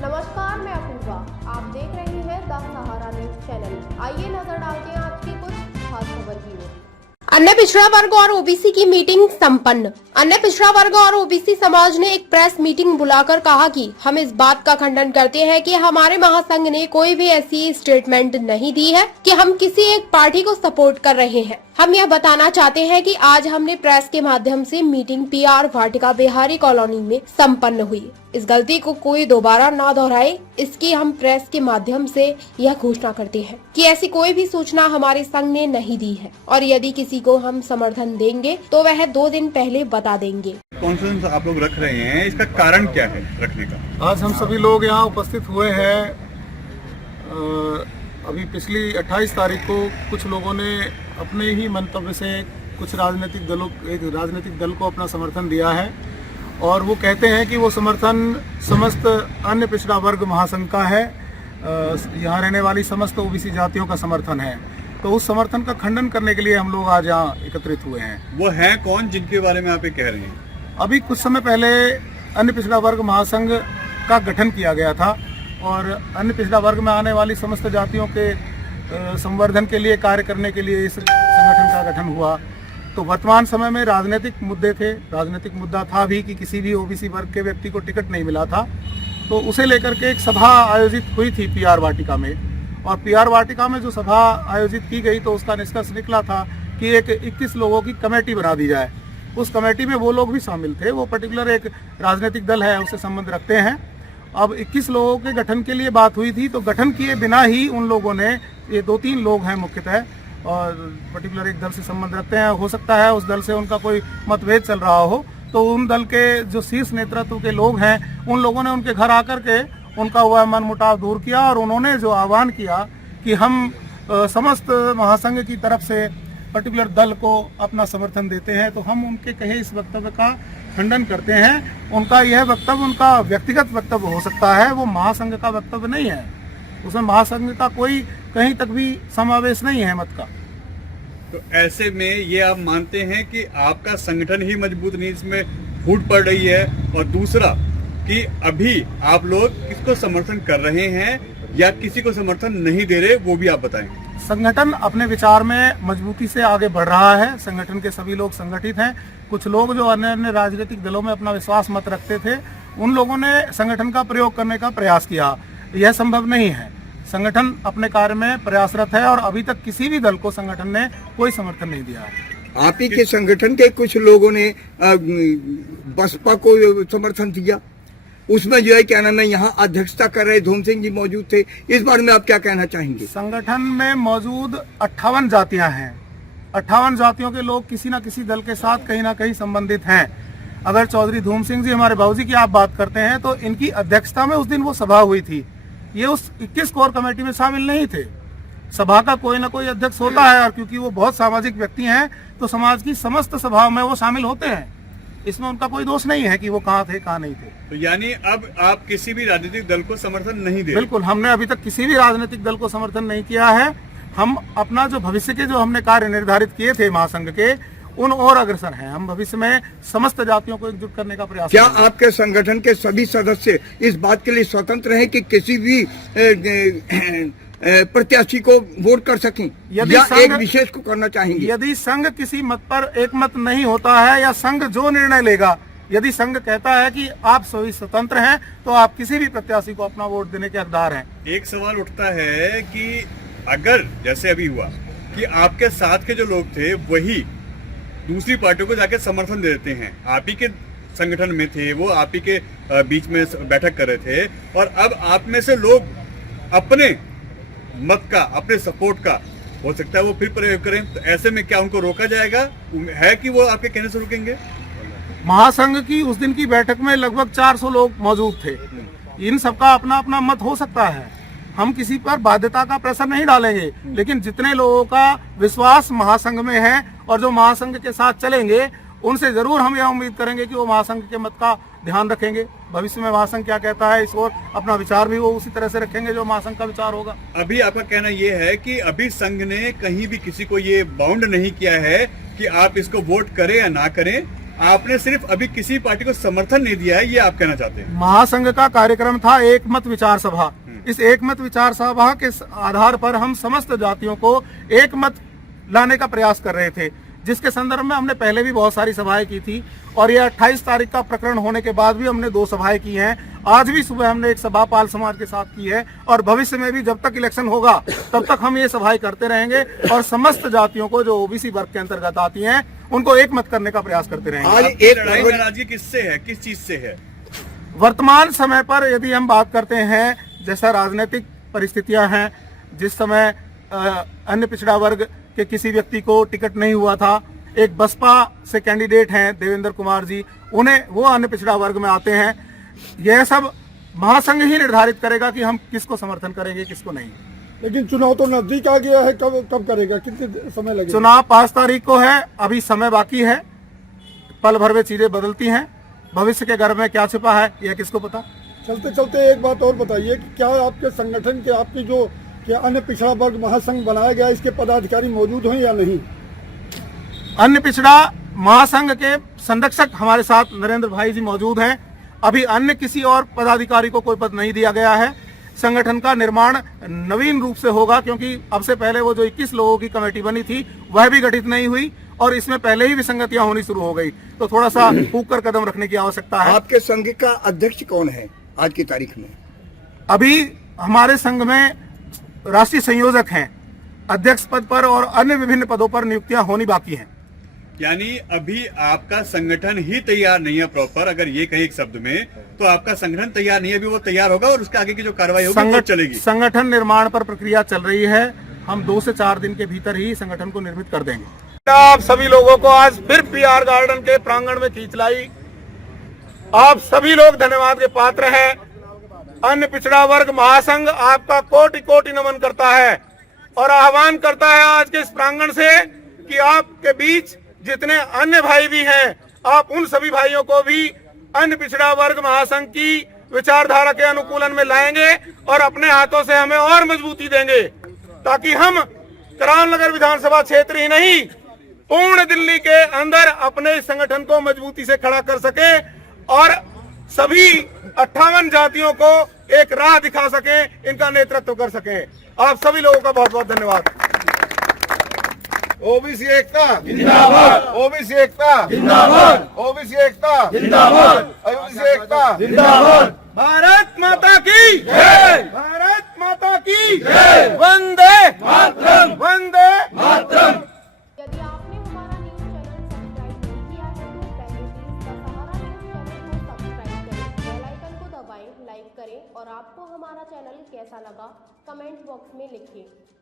नमस्कार, मैं अपूर्वा। आप देख रहे हैं द सहारा न्यूज चैनल। आइए नजर डालते हैं आज की कुछ खास खबर की ओर। अन्य पिछड़ा वर्ग और ओबीसी की मीटिंग संपन्न। अन्य पिछड़ा वर्ग और ओबीसी समाज ने एक प्रेस मीटिंग बुलाकर कहा कि हम इस बात का खंडन करते हैं कि हमारे महासंघ ने कोई भी ऐसी स्टेटमेंट नहीं दी है कि हम किसी एक पार्टी को सपोर्ट कर रहे हैं। हम यह बताना चाहते हैं कि आज हमने प्रेस के माध्यम से मीटिंग पीआर वाटिका बिहारी कॉलोनी में संपन्न हुई। इस गलती को कोई दोबारा ना दोहराए, इसकी हम प्रेस के माध्यम से यह घोषणा करते हैं कि ऐसी कोई भी सूचना हमारे संघ ने नहीं दी है और यदि किसी को हम समर्थन देंगे तो वह 2 दिन पहले बता देंगे। कॉन्फ्रेंस आप लोग रख रहे हैं, इसका कारण क्या है रखने का? आज हम सभी लोग यहाँ उपस्थित हुए हैं। अभी पिछली 28 तारीख को कुछ लोगों ने अपने ही मंतव्य से एक राजनीतिक दल को अपना समर्थन दिया है और वो कहते हैं कि वो समर्थन समस्त अन्य पिछड़ा वर्ग महासंघ का है, यहाँ रहने वाली समस्त ओबीसी जातियों का समर्थन है। तो उस समर्थन का खंडन करने के लिए हम लोग आज यहाँ एकत्रित हुए हैं। वो हैं कौन जिनके बारे में आप ये कह रहे हैं? अभी कुछ समय पहले अन्य पिछड़ा वर्ग महासंघ का गठन किया गया था और अन्य पिछड़ा वर्ग में आने वाली समस्त जातियों के संवर्धन के लिए कार्य करने के लिए इस संगठन का गठन हुआ। तो वर्तमान समय में राजनीतिक मुद्दे थे, राजनीतिक मुद्दा था भी कि किसी भी ओबीसी वर्ग के व्यक्ति को टिकट नहीं मिला था, तो उसे लेकर के एक सभा आयोजित हुई थी पीआर वाटिका में। और पीआर वाटिका में जो सभा आयोजित की गई तो उसका निष्कर्ष निकला था कि एक 21 लोगों की कमेटी बना दी जाए। उस कमेटी में वो लोग भी शामिल थे, वो पर्टिकुलर एक राजनीतिक दल है उससे संबंध रखते हैं। अब 21 लोगों के गठन के लिए बात हुई थी, तो गठन किए बिना ही उन लोगों ने, ये 2-3 लोग हैं मुख्यतः और पर्टिकुलर एक दल से संबंध रखते हैं, हो सकता है उस दल से उनका कोई मतभेद चल रहा हो, तो उन दल के जो शीर्ष नेतृत्व के लोग हैं उन लोगों ने उनके घर आकर के उनका वह मनमुटाव दूर किया और उन्होंने जो आह्वान किया कि हम समस्त महासंघ की तरफ से पर्टिकुलर दल को अपना समर्थन देते हैं, तो हम उनके कहे इस वक्तव्य का खंडन करते हैं। उनका यह वक्तव्य उनका व्यक्तिगत वक्तव्य हो सकता है, वो महासंघ का वक्तव्य नहीं है, उसमें महासंघ का कोई कहीं तक भी समावेश नहीं है मत का। तो ऐसे में ये आप मानते हैं कि आपका संगठन ही मजबूत नहीं, इसमें फूट पड़ रही है, और दूसरा कि अभी आप लोग किसको समर्थन कर रहे हैं या किसी को समर्थन नहीं दे रहे, वो भी आप बताएं। संगठन अपने विचार में मजबूती से आगे बढ़ रहा है, संगठन के सभी लोग संगठित हैं। कुछ लोग जो अन्य अन्य राजनीतिक दलों में अपना विश्वास मत रखते थे, उन लोगों ने संगठन का प्रयोग करने का प्रयास किया, यह संभव नहीं है। संगठन अपने कार्य में प्रयासरत है और अभी तक किसी भी दल को संगठन ने कोई समर्थन नहीं दिया है। आप ही के संगठन के कुछ लोगों ने बसपा को समर्थन दिया, उसमें जो है क्या नाम है, यहाँ अध्यक्षता कर रहे धूम सिंह जी मौजूद थे, इस बारे में आप क्या कहना चाहेंगे? संगठन में मौजूद 58 जातियां हैं, 58 जातियों के लोग किसी न किसी दल के साथ कहीं ना कहीं संबंधित हैं। अगर चौधरी धूम सिंह जी हमारे बाबूजी की आप बात करते हैं तो इनकी अध्यक्षता में उस दिन वो सभा हुई थी, ये उस 21 कोर कमेटी में शामिल नहीं थे। सभा का कोई ना कोई अध्यक्ष होता है और क्योंकि वो बहुत सामाजिक व्यक्ति हैं तो समाज की समस्त सभाओं में वो शामिल होते हैं, इसमें उनका कोई दोष नहीं है कि वो कहाँ थे कहाँ नहीं थे। तो यानी अब आप किसी भी राजनीतिक दल को समर्थन नहीं दे? बिल्कुल, हमने अभी तक किसी भी राजनीतिक दल को समर्थन नहीं किया है। हम अपना जो भविष्य के जो हमने कार्य निर्धारित किए थे महासंघ के, उन और अग्रसर हैं। हम भविष्य में समस्त जातियों को एकजुट करने का प्रयास। क्या आपके संगठन के सभी सदस्य इस बात के लिए स्वतंत्र हैं कि किसी भी प्रत्याशी को वोट कर सकें या एक विशेष को करना चाहेंगे? यदि संघ किसी मत पर एक मत नहीं होता है या संघ जो निर्णय लेगा, यदि संघ कहता है कि आप सभी स्वतंत्र हैं तो आप किसी भी प्रत्याशी को अपना वोट देने के हकदार हैं। एक सवाल उठता है कि अगर जैसे अभी हुआ कि आपके साथ के जो लोग थे वही दूसरी पार्टियों को जाके समर्थन दे देते हैं, आप ही के संगठन में थे वो, आप ही के बीच में बैठक कर रहे थे, और अब आप में से लोग अपने मत का, अपने सपोर्ट का हो सकता है वो फिर प्रयोग करें, तो ऐसे में क्या उनको रोका जाएगा? है कि वो आपके कहने से रुकेंगे? महासंघ की उस दिन की बैठक में लगभग 400 लोग मौजूद थे, इन सबका अपना अपना मत हो सकता है, हम किसी पर बाध्यता का प्रेशर नहीं डालेंगे, लेकिन जितने लोगों का विश्वास महासंघ में है और जो महासंघ के साथ चलेंगे उनसे जरूर हम यह उम्मीद करेंगे कि वो महासंघ के मत का ध्यान रखेंगे। भविष्य में महासंघ क्या कहता है इस ओर अपना विचार भी वो उसी तरह से रखेंगे जो महासंघ का विचार होगा। अभी आपका कहना ये है कि अभी संघ ने कहीं भी किसी को ये बाउंड नहीं किया है कि आप इसको वोट करें या ना करें, आपने सिर्फ अभी किसी पार्टी को समर्थन नहीं दिया है, ये आप कहना चाहते हैं? महासंघ का कार्यक्रम था एक मत विचार सभा। इस एक मत विचार सभा के आधार पर हम समस्त जातियों को एक मत लाने का प्रयास कर रहे थे, जिसके संदर्भ में हमने पहले भी बहुत सारी सभाएं की थी और ये 28 तारीख का प्रकरण होने के बाद भी हमने 2 सभाएं की हैं। आज भी सुबह हमने एक सभा पाल समाज के साथ की है और भविष्य में भी जब तक इलेक्शन होगा तब तक हम ये सभाएं करते रहेंगे और समस्त जातियों को जो ओबीसी वर्ग के अंतर्गत आती हैं उनको एक मत करने का प्रयास करते रहेंगे। आज आपकी एक लड़ाई नाराजगी किससे है, किस चीज से है? वर्तमान समय पर यदि हम बात करते हैं, जैसा राजनीतिक परिस्थितियां हैं, जिस समय अन्य पिछड़ा वर्ग के किसी व्यक्ति को टिकट नहीं हुआ था, एक बसपा से कैंडिडेट हैं देवेंद्र कुमार जी, उन्हें वो अन्य पिछड़ा वर्ग में आते हैं। यह सब महासंघ ही निर्धारित करेगा कि हम किसको समर्थन करेंगे किसको नहीं। लेकिन चुनाव तो नजदीक आ गया है, कब करेगा, कितने समय लगेगा? चुनाव 5 तारीख को है, अभी समय बाकी है, पल भर में चीजें बदलती हैं, भविष्य के घर में क्या छिपा है यह किसको पता। चलते चलते एक बात और बताइए कि क्या आपके संगठन के आपकी जो क्या अन्य पिछड़ा वर्ग महासंघ बनाया गया, इसके पदाधिकारी मौजूद हैं या नहीं? अन्य पिछड़ा महासंघ के संरक्षक हमारे साथ नरेंद्र भाई जी मौजूद हैं। अभी अन्य किसी और पदाधिकारी को कोई पद नहीं दिया गया है। संगठन का निर्माण नवीन रूप से होगा, क्योंकि अब से पहले वो जो 21 लोगों की कमेटी बनी थी वह भी गठित नहीं हुई और इसमें पहले ही विसंगतियां होनी शुरू हो गई, तो थोड़ा सा फूंक कर कदम रखने की आवश्यकता है। आपके संघ का अध्यक्ष कौन है आज की तारीख में? अभी हमारे संघ में राष्ट्रीय संयोजक हैं, अध्यक्ष पद पर और अन्य विभिन्न पदों पर नियुक्तियां होनी बाकी हैं। यानी अभी आपका संगठन ही तैयार नहीं है प्रॉपर, अगर ये कहें एक शब्द में, तो आपका संगठन तैयार नहीं है। अभी वो तैयार होगा और उसके आगे की जो कार्रवाई होगी वो चलेगी। संगठन निर्माण पर प्रक्रिया चल रही है, हम 2 से 4 दिन के भीतर ही संगठन को निर्मित कर देंगे। आप सभी लोगों को आज फिर पीआर गार्डन के प्रांगण में खींच लाई। आप सभी लोग धन्यवाद के पात्र हैं। अन्य पिछड़ा वर्ग महासंघ आपका कोटि कोटि नमन करता है और आह्वान करता है आज के इस प्रांगण से कि आपके बीच जितने अन्य भाई भी हैं, आप उन सभी भाइयों को भी अन्य पिछड़ा वर्ग महासंघ की विचारधारा के अनुकूलन में लाएंगे और अपने हाथों से हमें और मजबूती देंगे, ताकि हम कराल नगर विधानसभा क्षेत्र ही नहीं पूर्ण दिल्ली के अंदर अपने इस संगठन को मजबूती से खड़ा कर सके और सभी 58 जातियों को एक राह दिखा सके, इनका नेतृत्व कर सके। आप सभी लोगों का बहुत बहुत धन्यवाद। ओबीसी एकता जिंदाबाद, ओबीसी एकता जिंदाबाद, ओबीसी एकता जिंदाबाद, ओबीसी एकता जिंदाबाद। भारत माता की जय, भारत माता की जय, वंदे मातरम, वंदे मातरम। यदि आपने हमारा न्यूज चैनल सब्सक्राइब नहीं किया है तो पहले please the Sahara news channel को सब्सक्राइब करें, बेल आइकन को दबाएं, लाइक करें और आपको हमारा चैनल कैसा लगा कमेंट बॉक्स में लिखें।